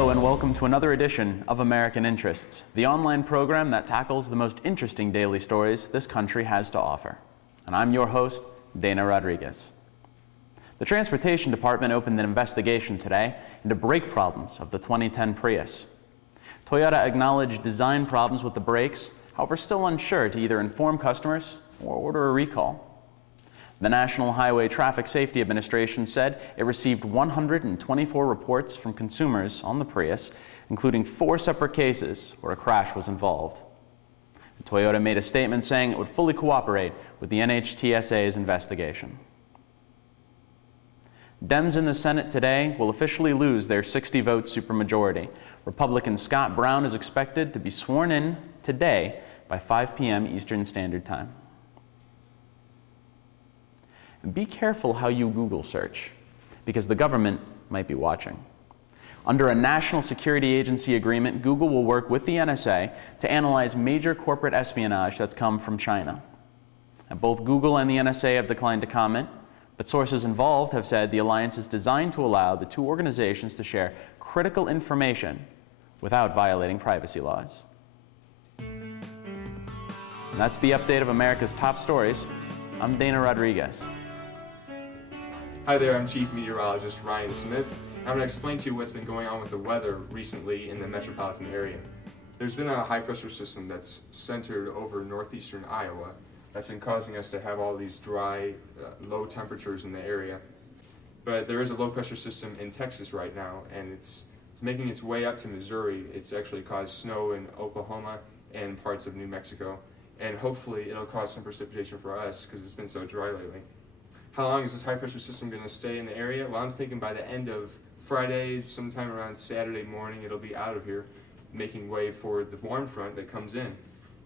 Hello and welcome to another edition of American Interests, the online program that tackles the most interesting daily stories this country has to offer. And I'm your host, Dana Rodriguez. The Transportation Department opened an investigation today into brake problems of the 2010 Prius. Toyota acknowledged design problems with the brakes, however still unsure to either inform customers or order a recall. The National Highway Traffic Safety Administration said it received 124 reports from consumers on the Prius, including 4 separate cases where a crash was involved. Toyota made a statement saying it would fully cooperate with the NHTSA's investigation. Dems in the Senate today will officially lose their 60-vote supermajority. Republican Scott Brown is expected to be sworn in today by 5 p.m. Eastern Standard Time. Be careful how you Google search, because the government might be watching. Under a National Security Agency agreement, Google will work with the NSA to analyze major corporate espionage that's come from China. Now, both Google and the NSA have declined to comment, but sources involved have said the alliance is designed to allow the two organizations to share critical information without violating privacy laws. And that's the update of America's top stories. I'm Dana Rodriguez. Hi there, I'm Chief Meteorologist Ryan Smith. I'm going to explain to you what's been going on with the weather recently in the metropolitan area. There's been a high-pressure system that's centered over northeastern Iowa that's been causing us to have all these dry, low temperatures in the area. But there is a low-pressure system in Texas right now, and it's making its way up to Missouri. It's actually caused snow in Oklahoma and parts of New Mexico, and hopefully it'll cause some precipitation for us because it's been so dry lately. How long is this high-pressure system going to stay in the area? Well, I'm thinking by the end of Friday, sometime around Saturday morning, it'll be out of here, making way for the warm front that comes in.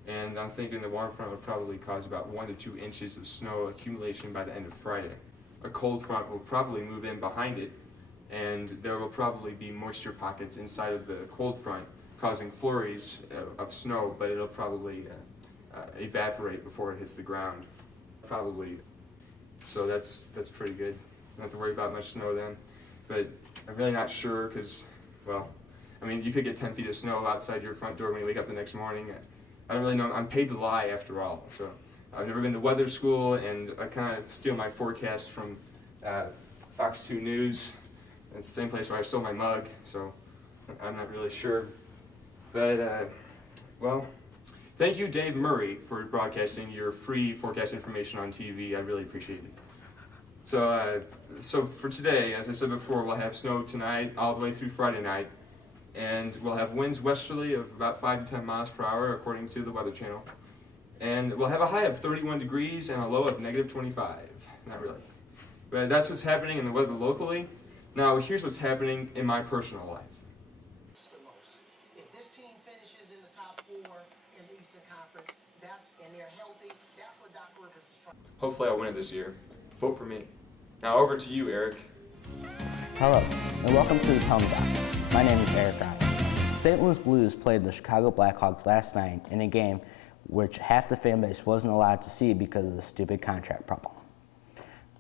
And I'm thinking the warm front will probably cause about 1 to 2 inches of snow accumulation by the end of Friday. A cold front will probably move in behind it, and there will probably be moisture pockets inside of the cold front, causing flurries of snow, but it'll probably evaporate before it hits the ground. Probably. So that's pretty good. Don't have to worry about much snow then. But I'm really not sure because, well, I mean, you could get 10 feet of snow outside your front door when you wake up the next morning. I don't really know. I'm paid to lie after all. So I've never been to weather school, and I kind of steal my forecast from Fox 2 News. It's the same place where I stole my mug, so I'm not really sure. But, well, thank you, Dave Murray, for broadcasting your free forecast information on TV. I really appreciate it. So for today, as I said before, we'll have snow tonight all the way through Friday night, and we'll have winds westerly of about 5 to 10 miles per hour, according to the Weather Channel. And we'll have a high of 31 degrees and a low of negative 25. Not really. But that's what's happening in the weather locally. Now, here's what's happening in my personal life. If this team finishes in the top 4 in the Eastern Conference, and they're healthy, that's what Doc Rivers is trying. Hopefully I'll win it this year. Vote for me. Now over to you, Eric. Hello, and welcome to the Penalty Box. My name is Eric Ryan. St. Louis Blues played the Chicago Blackhawks last night in a game which half the fan base wasn't allowed to see because of the stupid contract problem.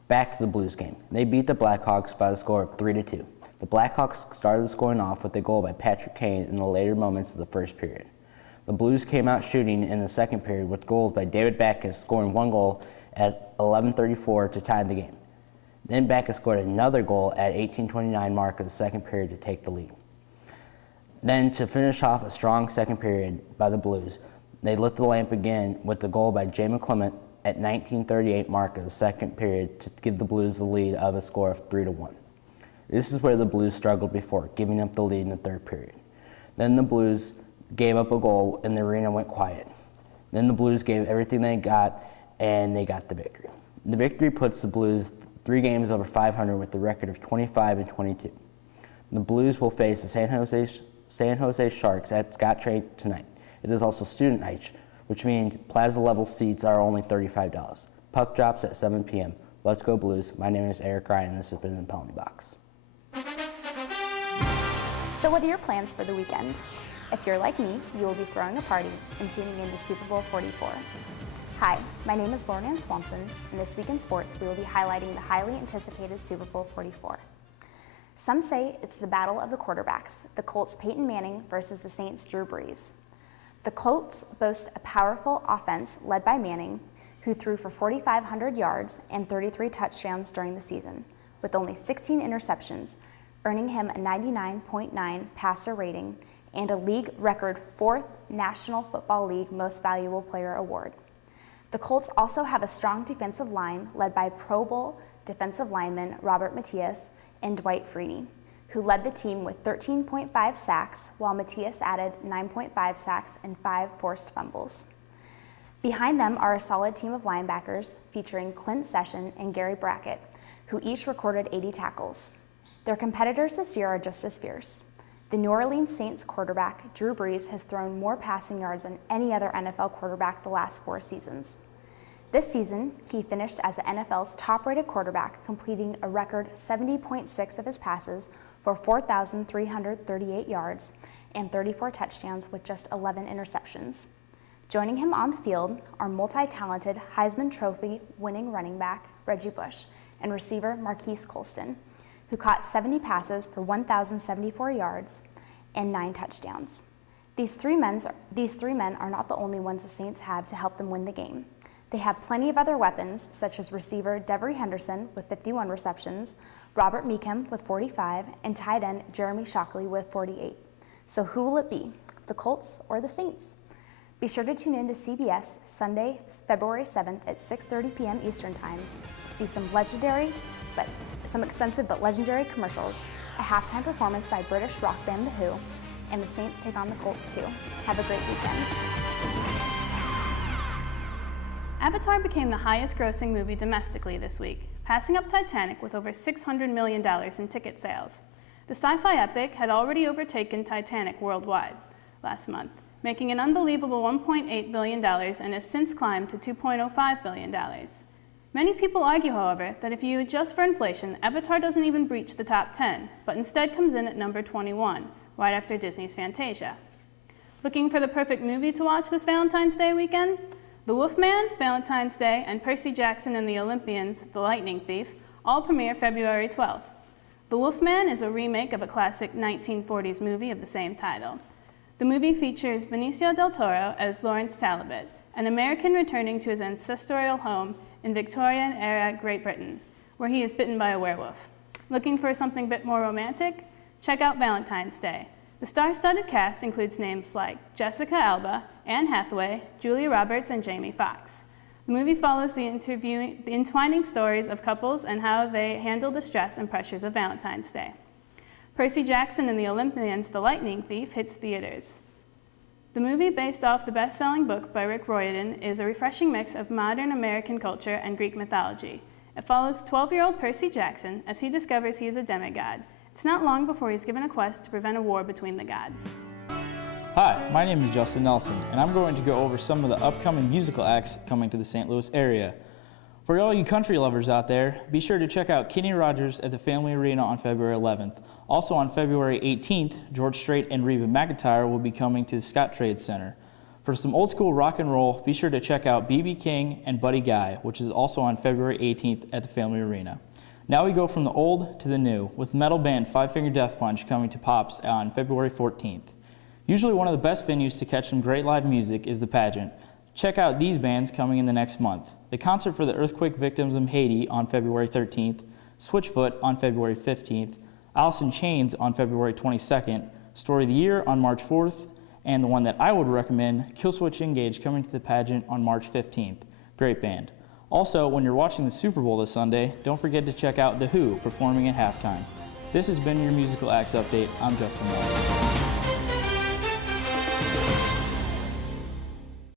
Back to the Blues game. They beat the Blackhawks by the score of 3-2. The Blackhawks started scoring off with a goal by Patrick Kane in the later moments of the first period. The Blues came out shooting in the second period with goals by David Backes scoring 1 goal at 11:34 to tie the game. Then Backes scored another goal at 18:29 mark of the second period to take the lead. Then to finish off a strong second period by the Blues, they lit the lamp again with the goal by Jay McClement at 19:38 mark of the second period to give the Blues the lead of a score of 3-1. This is where the Blues struggled before, giving up the lead in the third period. Then the Blues gave up a goal and the arena went quiet. Then the Blues gave everything they got and they got the victory. The victory puts the Blues 3 games over 500 with the record of 25-22. The Blues will face the San Jose Sharks at Scottrade tonight. It is also student night, which means plaza level seats are only $35. Puck drops at 7 p.m. Let's go Blues. My name is Eric Ryan and this has been the Penalty Box. So what are your plans for the weekend? If you're like me, you will be throwing a party and tuning in to Super Bowl 44. Hi, my name is Lauren-Ann Swanson, and this week in sports we will be highlighting the highly anticipated Super Bowl 44. Some say it's the battle of the quarterbacks, the Colts' Peyton Manning versus the Saints' Drew Brees. The Colts boast a powerful offense led by Manning, who threw for 4,500 yards and 33 touchdowns during the season, with only 16 interceptions, earning him a 99.9 passer rating and a league record 4th National Football League Most Valuable Player award. The Colts also have a strong defensive line led by Pro Bowl defensive lineman Robert Matthias and Dwight Freeney, who led the team with 13.5 sacks, while Matthias added 9.5 sacks and 5 forced fumbles. Behind them are a solid team of linebackers featuring Clint Session and Gary Brackett, who each recorded 80 tackles. Their competitors this year are just as fierce. The New Orleans Saints quarterback, Drew Brees, has thrown more passing yards than any other NFL quarterback the last 4 seasons. This season, he finished as the NFL's top-rated quarterback, completing a record 70.6 of his passes for 4,338 yards and 34 touchdowns with just 11 interceptions. Joining him on the field are multi-talented Heisman Trophy winning running back Reggie Bush and receiver Marquise Colston, who caught 70 passes for 1,074 yards and 9 touchdowns. These three men are not the only ones the Saints have to help them win the game. They have plenty of other weapons, such as receiver Devery Henderson with 51 receptions, Robert Meekham with 45, and tight end Jeremy Shockley with 48. So who will it be, the Colts or the Saints? Be sure to tune in to CBS Sunday, February 7th at 6:30 p.m. Eastern Time to see some expensive but legendary commercials, a halftime performance by British rock band The Who, and the Saints take on the Colts too. Have a great weekend. Avatar became the highest-grossing movie domestically this week, passing up Titanic with over $600 million in ticket sales. The sci-fi epic had already overtaken Titanic worldwide last month, making an unbelievable $1.8 billion and has since climbed to $2.05 billion. Many people argue, however, that if you adjust for inflation, Avatar doesn't even breach the top 10, but instead comes in at number 21, right after Disney's Fantasia. Looking for the perfect movie to watch this Valentine's Day weekend? The Wolfman, Valentine's Day, and Percy Jackson and the Olympians, The Lightning Thief, all premiere February 12th. The Wolfman is a remake of a classic 1940s movie of the same title. The movie features Benicio del Toro as Lawrence Talbot, an American returning to his ancestral home in Victorian-era Great Britain, where he is bitten by a werewolf. Looking for something a bit more romantic? Check out Valentine's Day. The star-studded cast includes names like Jessica Alba, Anne Hathaway, Julia Roberts, and Jamie Foxx. The movie follows the entwining stories of couples and how they handle the stress and pressures of Valentine's Day. Percy Jackson and the Olympians, The Lightning Thief, hits theaters. The movie, based off the best-selling book by Rick Riordan, is a refreshing mix of modern American culture and Greek mythology. It follows 12-year-old Percy Jackson as he discovers he is a demigod. It's not long before he's given a quest to prevent a war between the gods. Hi, my name is Justin Nelson, and I'm going to go over some of the upcoming musical acts coming to the St. Louis area. For all you country lovers out there, be sure to check out Kenny Rogers at the Family Arena on February 11th. Also on February 18th, George Strait and Reba McEntire will be coming to the Scottrade Center. For some old school rock and roll, be sure to check out B.B. King and Buddy Guy, which is also on February 18th at the Family Arena. Now we go from the old to the new, with metal band Five Finger Death Punch coming to Pops on February 14th. Usually one of the best venues to catch some great live music is the Pageant. Check out these bands coming in the next month. The concert for the earthquake victims in Haiti on February 13th, Switchfoot on February 15th, Alice in Chains on February 22nd, Story of the Year on March 4th, and the one that I would recommend, Killswitch Engage, coming to the Pageant on March 15th. Great band. Also, when you're watching the Super Bowl this Sunday, don't forget to check out The Who performing at halftime. This has been your Musical Acts Update. I'm Justin Lauren.